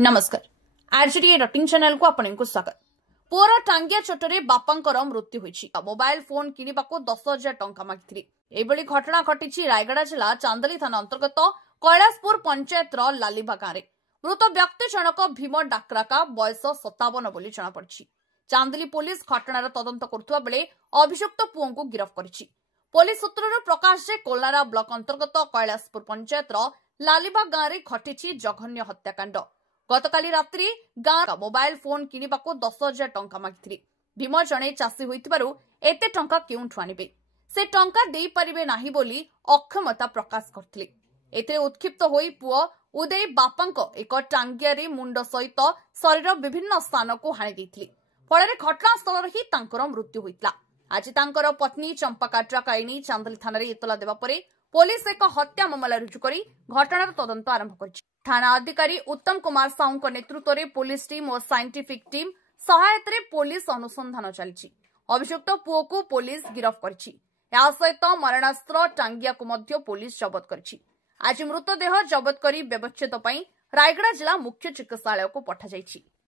नमस्कार RGD rutting channel को आपको स्वागत। पुअर टांगिया चोटरे बापांकर मृत्यु होइछि। मोबाइल फोन किनिबाको 10,000 टंका मागिथिले। एबळी घटना घटिछि रायगड़ा जिला चांदली थाना अंतर्गत कैलाशपुर पंचायत लालीबा गाँव। मृत व्यक्ति जनक भीम डाकराका बयस 57 बोली जना पड़छि। चांदली पुलिस घटनार तदंत करुवा बेले अभियुक्त पुओं को गिरफ्त करिछि। पुलिस सूत्रରୁ प्रकाश जे कोलारा ब्लॉक अंतर्गत कैलाशपुर पंचायत लालीबा गाँव में घटिछि जघन्य हत्याकांड। गतकाली रात्रि गाँव मोबाइल फोन किनिबाको 10,000 टंका मागिथिले। भीम जणे चाषी होइतिबारु एते टंका केउठु आनिबे से टंका देई परिबे नाही बोली अक्षमता प्रकाश करथिले। एते उत्क्षिप्त होई पुओ उदय बापांको एक टांगिया रे मुंड सहित शरीर विभिन्न स्थान को हाणी देथिले। फଳରେ घटनास्थल ही तांकर मृत्यु होइतला। आज तांकर पत्नी चंपा काट्राकाइनी चांदली थाना रे इतला देबा परे पुलिस एक हत्या मामला रुजु करी घटनार तदंत आरंभ करिछि। थाना अधिकारी उत्तम कुमार साहू नेतृत्व में पुलिस टीम और साइंटिफिक टीम सहायता रे पुलिस अनुसंधान चलछि। अभियुक्त पुओ को पुलिस गिरफ्त करिछि। या सहित मरणास्त्र टांगिया को मध्य पुलिस जबत करिछि। आज मृतदेह जबत करी व्यवच्छेद पई रायगड़ा जिला मुख्य चिकित्सालय को पठा जाइछि।